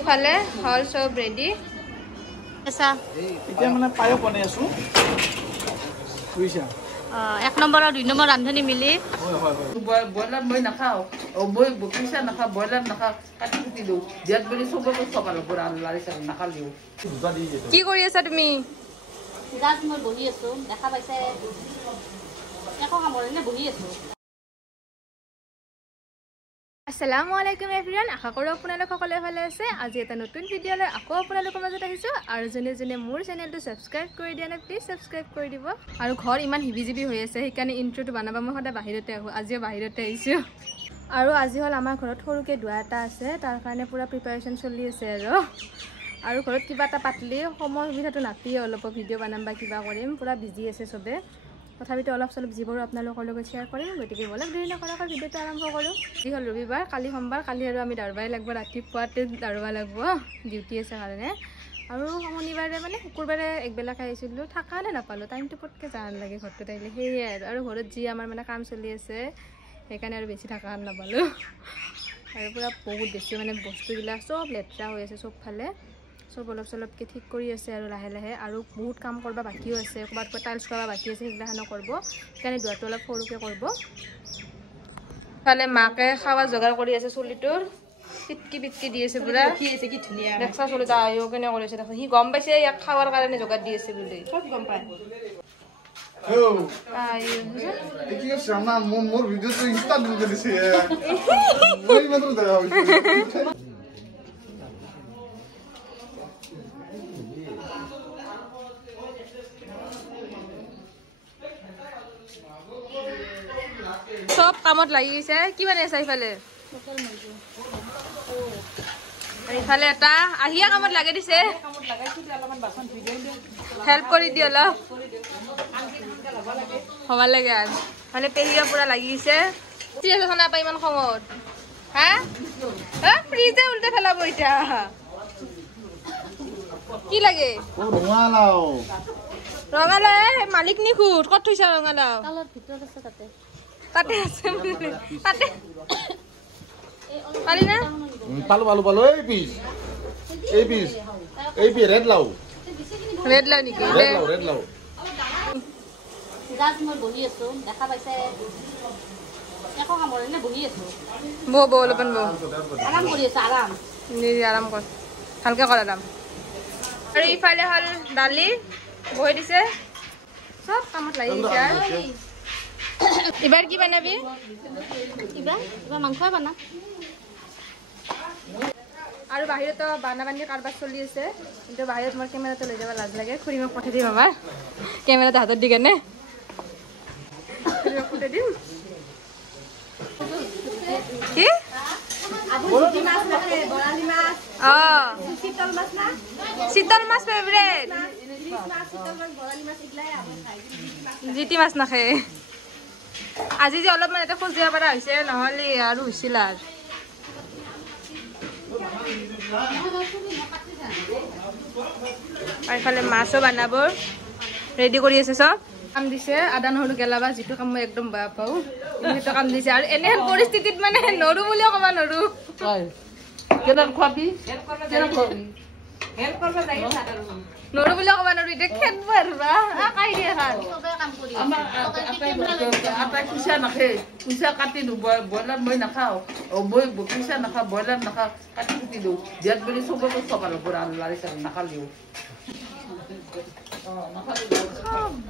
ইফালে হল সব ৰেডি এসা এতিয়া মানে পায়স বনাই আছো বুইছা 1 নম্বৰ আৰু 2 নম্বৰ ৰান্ধনি মিলি বয়লার মই নাখাও ও মই বকিসা নাখা বয়লার নাখা কাটি কুটি দিও দিয়াত বলি সব সকাল পুরা লারিসা নাখালিও কি কৰি আছা তুমি জাজ মই বহি আছো দেখা পাইছে একো কামৰে নে বহি আছো আসসালামু আলাইকুম এভৰিৱান আশা কৰো আপোনালোক সকলোৱে ভালে আছে আজি এটা নতুন ভিডিঅ লৈ আকৌ আপোনালোকৰ মাজত আহিছো আৰু জনে মোৰ চেনেলটো সাবস্ক্ৰাইব কৰি দিয়া না প্লিজ সাবস্ক্ৰাইব কৰি দিব আৰু ঘৰ ইমান হিবিজিবি হৈ আছে সেইকাৰণে ইন্ট্ৰোটো বনাবা মই সদায় বাহিৰতে আহো আজিও বাহিৰতে আহিছো আৰু আজি হল আমাৰ ঘৰত সৰুকে দুৱা এটা আছে তাৰ কাৰণে পুৰা প্ৰিপাৰেচন চলি আছে আৰু ঘৰত কিবা এটা পাতলি সময় সুবিধাটো নাপিয়ে অলপ ভিডিঅ বনাম বা কিবা কৰিম পুৰা বিজি আছে সবে তথাপিতো অলপ চলপ যিবোৰ আপোনালোকৰ লগত শ্বেয়াৰ কৰিম গতিকে বলক দেৰি নকৰাকৈ ভিডিঅ'টো আৰম্ভ কৰোঁ যি হ'ল ৰবিবাৰ কালি সোমবাৰ কালি আৰু আমি দাৰবাই লাগিব ৰাতিপুৱাতে দাৰবা লাগিব ডিউটি আছে কাৰণে আৰু শনিবাৰে মানে শুকুৰবাৰে একবেলা খাই আহিছিলোঁ থকা নে নাপালোঁ টাইমটো পটকৈ জান লাগে ঘৰটোত আহিলে সেয়ে আৰু ঘৰত যি আমাৰ মানে কাম চলি আছে সেইকাৰণে আৰু বেছি থকা নাপালোঁ আৰু পুৰা বহুত বেছি মানে বস্তুবিলাক চব লেতেৰা হৈ আছে চবফালে সব অলপ চলপকে ঠিক কৰি আছে আৰু লাহে লাহে আৰু বহুত কাম কৰবা বাকিও আছে ক'ৰবাত টাইলছ কৰা বাকি আছে সেইগিলাখানো কৰিব সেইকাৰণে দুৱাটো অলপ সৰুকৈ কৰিব ফালে মাকে খাৱা যোগাৰ কৰি আছে চুলিটোৰ চিটকি পিটকি দি আছে পুৰা কি আছে কি ধুনিয়া দেখছা চলিটা আয়ো কেনে কৰিছে দেখো সি গম পাইছে ইয়াক খাৱাৰ কাৰণে যোগাৰ দি আছে বুলি সব গম পায় আয়ো কি আছে না মোৰ ভিডিওটো ইনষ্টা দিতে দিছে মই মাত্ৰ দেখা হৈছে সব কামত লাগি গৈছে কি বনাই আছে ইফালে ইফালে এটা আহিয়া কামত লাগে দিছে হেল্প কৰি দি অলপ হ'ব লাগে আৰু মানে পেহিয়া পুৰা লাগি গৈছে কি আছে খানা পাই ইমান খঙত হা ফ্ৰিজে উল্টে পেলাব এতিয়া কি লাগে ৰঙালাও মালিক নিখুঁত ক'ত থৈছা ৰঙালাও তালৰ ভিতৰত আছে তাতে তাতে আছে তাতে পালি না পালো এই পিস রেড লাউ নেকি রেড লাউ জাজ মই বহি আছো দেখা পাইছে একো কামৰে নে বহি আছো বৌ অলপমান বৌ আৰাম কৰি আছো আৰাম নিজে আৰাম কৰ ভালকে কৰ আৰাম আৰু ইফালে হ'ল দালি বহি দিছে চব কামত লাগি গৈছে এবাৰ কি বনাবি কিবা মাংসই বনাম আৰু বাহিৰতো বানা বান্ধি কাৰবাৰ চলি আছে কিন্তু বাহিৰত মোৰ কেমেৰাটো লৈ যাব লাজ লাগে খুৰী মোক পঠাই দিম আমাৰ কেমেৰাটো হাতত দি কেনে পঠাই দিম কি শীতল মাছ ফেভৰেট জিতি মাছ নাখায় আজি যে অলপমান এটা খোজ দিব পৰা হৈছে নহ'লে আৰু হৈছিল আৰু এইফালে মাছো বনাব ৰেডি কৰি আছে চব কাম দিছে আদা নহৰু গেলাবা যিটো কাম মই একদম বেয়া পাওঁ সেইটো কাম দিছে আৰু এনেহেন পৰিস্থিতিত মানে নৰো বুলিও ক'ব নৰো কেনে খোৱাবি নৰো বুলিও ক'ব নৰো এতিয়া খেদব আৰু কাই দিয়ে খান আমার আটা কুচা নাখে কুচা কাটি দিও বয়লার মই নাখাও ও মই বকিসা নাখা বয়লার নাখা কাটি কুটি দিও দিয়াত বলি সব সকাল পুরা লারিসা নাখালিও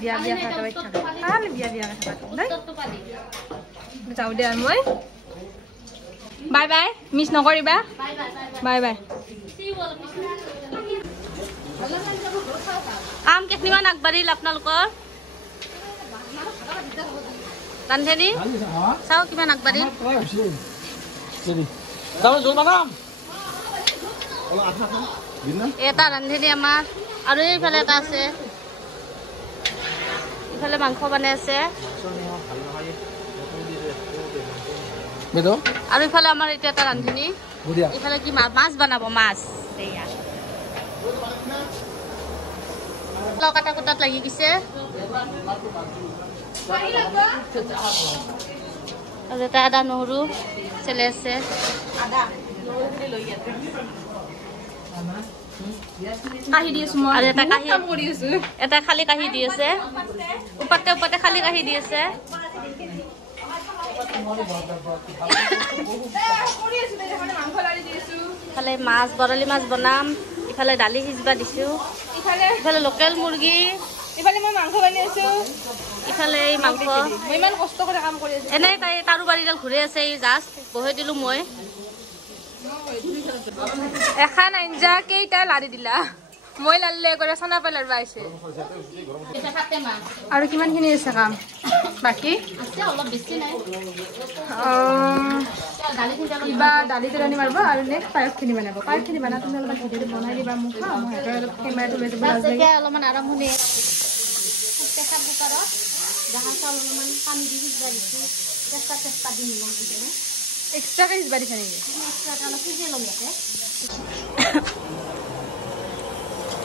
বিয়া খাটা বাই থাকে খালি বিয়া খাটা দেই যাও দে মই বাই বাই মিছ নকৰিবা বাই বাই কাম কেইখনিমান আগবাঢ়িল আপোনালোকৰ ৰান্ধনি চাও কিমান আগবাঢ়িল এটা ৰান্ধনি আমাৰ আৰু এইফালে এটা আছে ইফালে মাংস বনাই আছে আৰু ইফালে আমাৰ এতিয়া এটা ৰান্ধনি ইফালে কি মাছ বনাব মাছ কাটা কুটাত লাগি গৈছে আৰু এটা আদা নহৰু চেলে আছে কাহি দি আছো মই আৰু এটা বহুত কাহি কাম কৰি আছো এটা খালি কাহি দি আছে ওপৰতে ওপৰতে খালি কাহি দি আছে কৰি আছো দেখোন মাংস লাৰি দি আছো ইফালে মাছ বৰালি মাছ বনাম ইফালে দালি সিজবা দিছো ইফালে লোকেল মুৰ্গী ইফালে মই মাংস বনাই আছো ইফালে এই মাংস মই ইমান কষ্ট কৰি কাম কৰি আছো এনে তাই তাৰু বাৰীডাল ঘূৰি আছে এই জাষ্ট বহাই দিলো মই এখন আঞ্জা কেইটা লাৰি দিলা মই লাৰিলে এগৰে চনা পাই লাৰিব আহিছে আৰু কিমানখিনি আছে কাম বাকী অলপ বেছি নাই কিবা দালি তেলনি মাৰিব আৰু নেক্সট পায়সখিনি বনাব পায়সখিনি বনাই তুমি অলপ ভিডিঅ'টো বনাই দিবা মোক মই অলপ কেমেৰাটো লৈ যাব অলপমান আৰম্ভণি প্ৰেছাৰ কুকাৰত জাহাজ চাউল অলপমান পানী দি সিজবা দিছোঁ তেজপাত দি নিমখ দি কিনে এক্সট্ৰাকৈ সিজবা দিছা নেকি এক্সট্ৰাকৈ অলপ সিজাই ল'ম ইয়াতে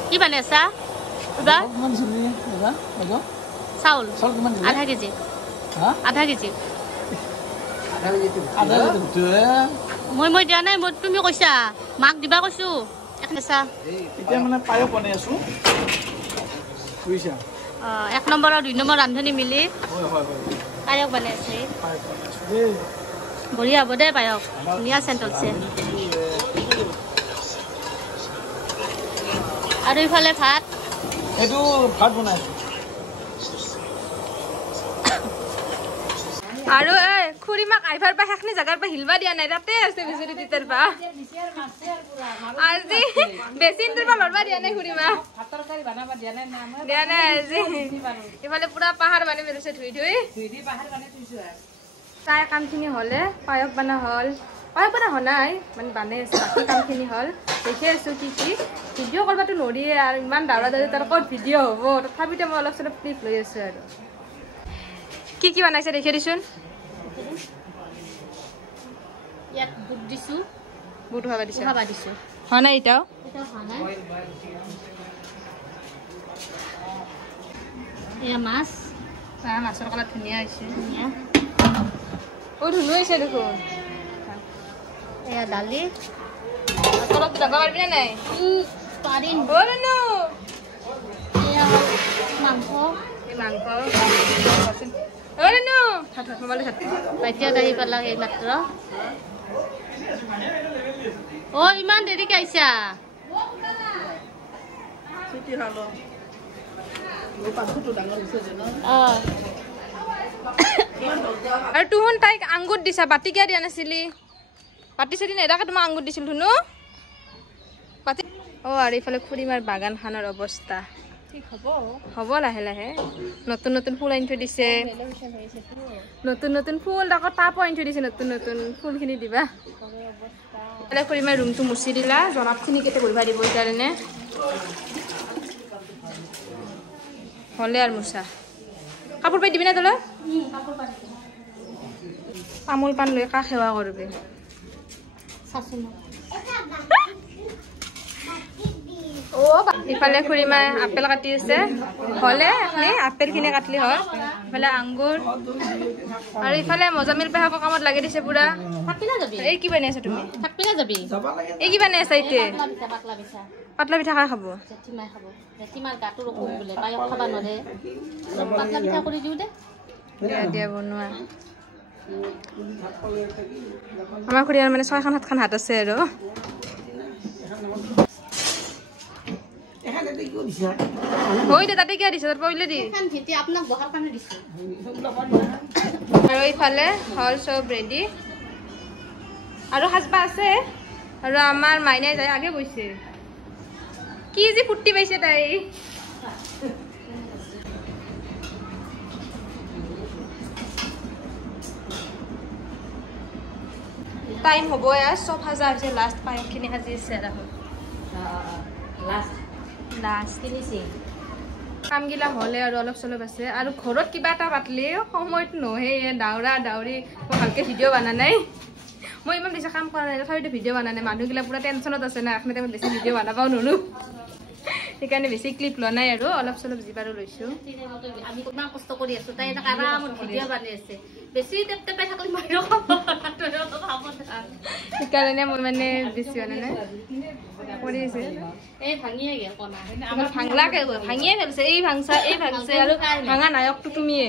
কি বনাইছা চাউল আধা কেজি মই দিয়া নাই মই তুমি কৈছা মাক দিবা কৈছো এক নম্বৰ আৰু 2 নম্বৰ ৰান্ধনি মিলি পায়স বনাই আছে বঢ়িয়া হ'ব দে পায়স ধুনীয়া চেণ্ট আছে আৰু ইফালে ভাত এইটো ভাত বনাইছো আৰু এই খুৰীমাক আইভাৰ পৰা সেইখিনি জাগাৰ পৰা হিলবা দিয়া নাই তাতে আছে বিচৰি তিতাৰ পৰা আজি বেচিনটোৰ পৰা লৰবা দিয়া নাই খুৰীমা দিয়া নাই আজি ইফালে পুৰা পাহাৰ বানি পেলাইছে ধুই ধুই চাই কামখিনি হ'লে পায়স বনা হ'ল পায়স বনা হোৱা নাই মানে বানাই আছে বাকী কামখিনি হ'ল দেখি আছোঁ কি ভিডিঅ' কৰিবতো নৰিয়ে আৰু ইমান দাউৰা দাউৰি তাৰ ক'ত ভিডিঅ' হ'ব তথাপিতো মই অলপ চলপ ক্লিপ লৈ আছোঁ আৰু কি বনাইছে দেখি দিছোন ইয়াত বুট দিছোঁ বুট খাবা দিছোঁ হোৱা নাই এতিয়াও এয়া মাছ মাছৰ কালাৰ ধুনীয়া হৈছে ধুনীয়া ধুনীয়া হৈছে দেখোন এয়া দালি অলপ ডাঙৰ পাৰিবি নাই পাৰিম এয়া মাংস মাংস বাইটিহঁত আহি পালাক এই মাত্ৰ ইমান দেৰিকে আহিছা আৰু তুহুন তাইক আঙুৰ দিছা বাতি কিয় দিয়া নাছিলি বাতি চাতি নেদাকে তোমাক আঙুৰ দিছিল ধুনু বাতি আৰু এইফালে খুৰীমাৰ বাগানখনৰ অৱস্থা হ'ব লাহে লাহে নতুন নতুন ফুল আনি থৈ দিছে নতুন নতুন ফুল আকৌ তাপো আনি থৈ দিছে নতুন নতুন ফুলখিনি দিবা খুৰীমাৰ ৰুমটো মুচি দিলা জনাবখিনি কেতিয়া ঘূৰিবা দিব সেইকাৰণে হ'লে আৰু মুচা কাপোৰ পাই দিবি না তলত তামোল পাণ লৈ কাক সেৱা কৰবি ইফালে খুৰীমাই আপেল কাটি আছে হ'লে আপেলখিনি কাটলি হয় ইফালে আঙুৰ আৰু ইফালে মজামিল পেহাকৰ কামত লাগি দিছে পুৰা এই কি বনাই আছা তুমি এই কি বনাই আছা এতিয়া পাতলা পিঠা খাই খাব দিয়া বনোৱা আমাৰ খুৰীয়াৰ মানে 6-7খন হাত আছে আৰু তাতে কিয় দিছে পৰিলে দি আৰু ইফালে হল চব ৰেডি আৰু সাজবা আছে আৰু আমাৰ মাইনাই যায় আগে গৈছে কি যে ফুৰ্তি পাইছে তাই টাইম হ'ব চব সাজা হৈছে লাষ্ট পায়সখিনি সাজি আছে কামগিলা হ'লে আৰু অলপ চলপ আছে আৰু ঘৰত কিবা এটা পাতলি সময়ত নহয়ে দাউৰা দাউৰি মই ভালকৈ ভিডিঅ' বনা নাই মই ইমান বেছি কাম কৰা নাই তথাপিতো ভিডিঅ' বনা নাই মানুহগিলা পুৰা টেনশ্যনত আছে না এখন টাইমত বেছি ভিডিঅ' বনাবও নোৱাৰো সেইকাৰণে বেছি ক্লিপ লোৱা নাই আৰু অলপ চলপ যি পাৰো লৈছো আমি কিমান কষ্ট কৰি আছো তাই এটা আৰামত ভিডিঅ' বনাই আছে বেছি টেপ থাকিলে মাৰিও সেইকাৰণে মই মানে বেছি হোৱা নাই কৰি আছে এই ভাঙিয়ে গেল কনা ভাঙলাকে ভাঙিয়ে ফেলছে এই ভাঙছে আৰু ভাঙা নায়কটো তুমিয়ে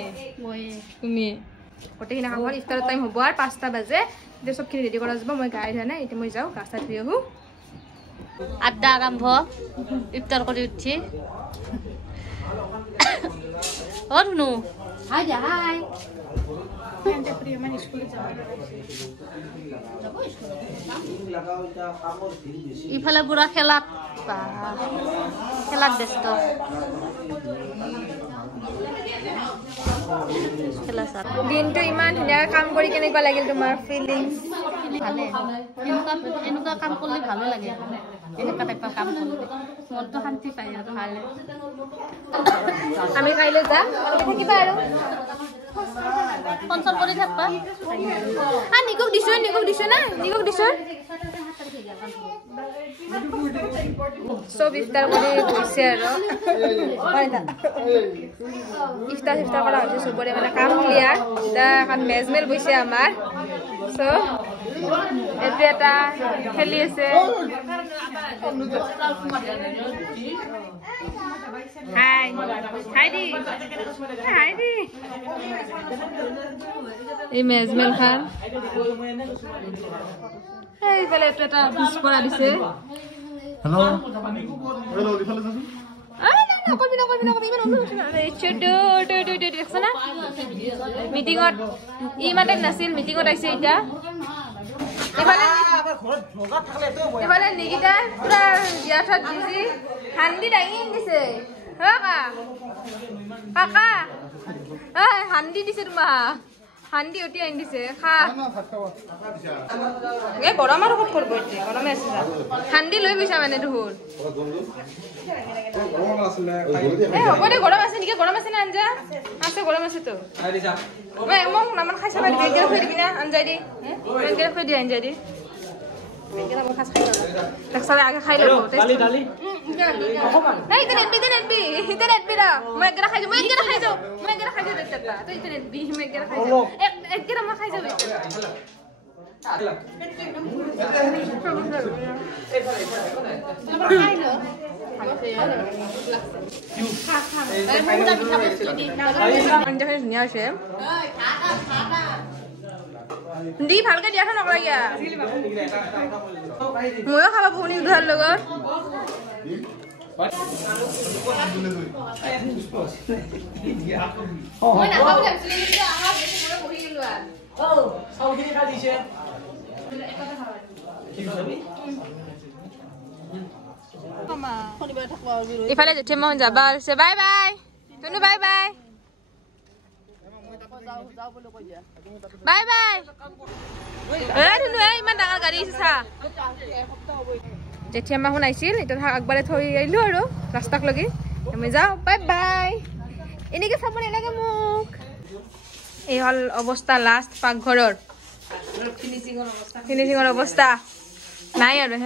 গোটেইখিনি কামৰ ইফতাৰৰ টাইম হ'ব আৰু 5টা বাজে এতিয়া চবখিনি ৰেডি কৰা যাব মই গাই ধোৱা নাই এতিয়া মই যাওঁ গা চা ধুই আহোঁ আড্ডা আৰম্ভ ইফতাৰ কৰি উঠি অ ধুনু হাই দে হাই ইফালে বুঢ়া খেলাত ব্যস্ত দিনটো ইমান ধুনীয়াকৈ কাম কৰি কেনেকুৱা লাগিল তোমাৰ ফিলিংছ ভালে এনেকুৱা কাম কৰিলে ভালো লাগে এনেকুৱা টাইপৰ কাম কৰিলে মনটো শান্তি পায় আৰু ভালে আমি কাইলৈ যাম থাকিবা আৰু পঞ্চম কৰি থাকবা নিকক দিছো না নিকক দিছো চব ইফতাৰ কৰি গৈছে আৰু ইফতাৰ কৰা হৈছে চবৰে মানে কাম ক্লিয়াৰ এতিয়া এখন মেজমেল বৈছে আমাৰ চব এইটো এটা খেলি আছে এই মেজমেল খান এইফালে এইটো এটা পিছ পৰা দিছে মিটিঙত ইমানে নাছিল মিটিঙত আহিছে এতিয়া এইফালে নিকিতা পুৰা বিয়া ঠাত দিছি হান্দি দাঙি দিছে কাকা হান্দি দিছে তোমাক হান্দি উঠি আনি দিছে খা এই গৰম আৰু ক'ত কৰিব এতিয়া গৰমে আছে হান্দি লৈ গৈছা মানে দুহুৰ হ'ব দে গৰম আছে নেকি গৰম আছে না আঞ্জা আছে গৰম আছেতো মোক নামান খাই চাবা দিবি একগেৰা খুৱাই দিবি না আঞ্জাই দি একগেৰা খুৱাই দি আঞ্জাই দি আগে খাই ল'ব ধুনীয়া হৈছে দি ভালকে দিয়াচোন নকৰাগিয়া ময়ো খাবা পুনি ধৰাৰ লগত ইফালে জেঠিমাহঁত যাবা আছে বাই বাই তুনু বাই বাই বাই বাই ইমান ডাঙৰ গাড়ী আহিছে জেঠিমা শুন আহিছিল এতিয়া আগবাৰে থৈ আহিলো আৰু ৰাস্তাক লগি আমি যাওঁ বাই বাই এনেকে চাব নালাগে মোক এই হ'ল অৱস্থা লাষ্ট পাকঘৰৰ ফিনিচিঙৰ অৱস্থা নাই আৰু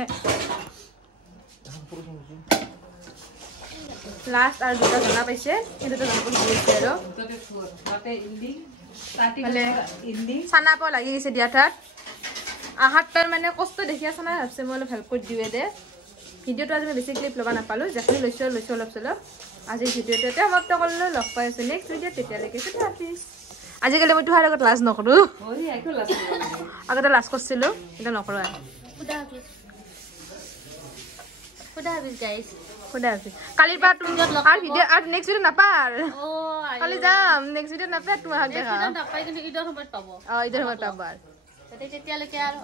লাষ্ট আৰু দুটা জনা পাইছে সেই দুটা জনা গৈছে আৰু চানা পাও লাগি গৈছে দিয়া তাত আহাত তাৰ মানে কষ্ট দেখি আছে না ভাবছে মই অলপ হেল্প কৰি দিওঁ দে ভিডিঅ'টো আজি মই বেছি ক্লিপ ল'ব নাপালোঁ যিখিনি লৈছোঁ অলপ চলপ আজিৰ ভিডিঅ'টো এতিয়া সমাপ্ত কৰিলোঁ লগ পাই আছোঁ নেক্সট ভিডিঅ'ত তেতিয়ালৈকে আজিকালি মই তোমাৰ আগত লাজ নকৰোঁ আগতে লাজ কৰিছিলোঁ এতিয়া নকৰোঁ কালিৰ পৰা তুমি আৰু নেক্সট ভিডিঅ' নাপাৰ কালি যাম নেক্সট ভিডিঅ' নাপায় তোমাৰ দেখা ঈদৰ সময়ত পাব তেতিয়ালৈকে আৰু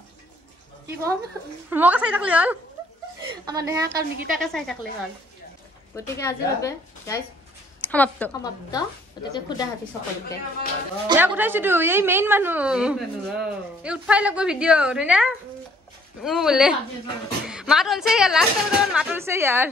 কি কম মোক চাই থাকলে হ'ল আমাৰ নেহা কাৰণ নিকিতাকে চাই থাকলে হ'ল গতিকে আজিৰ বাবে গাইজ সমাপ্ত গতিকে খুদা হাতী সকলোকে ইয়াক উঠাইছোতো এই মেইন মানুহ এই উঠাই লাগব ভিডিঅ' হয় না বোলে মাত ওলছে ইয়াৰ লাষ্ট মাত ওলছে ইয়াৰ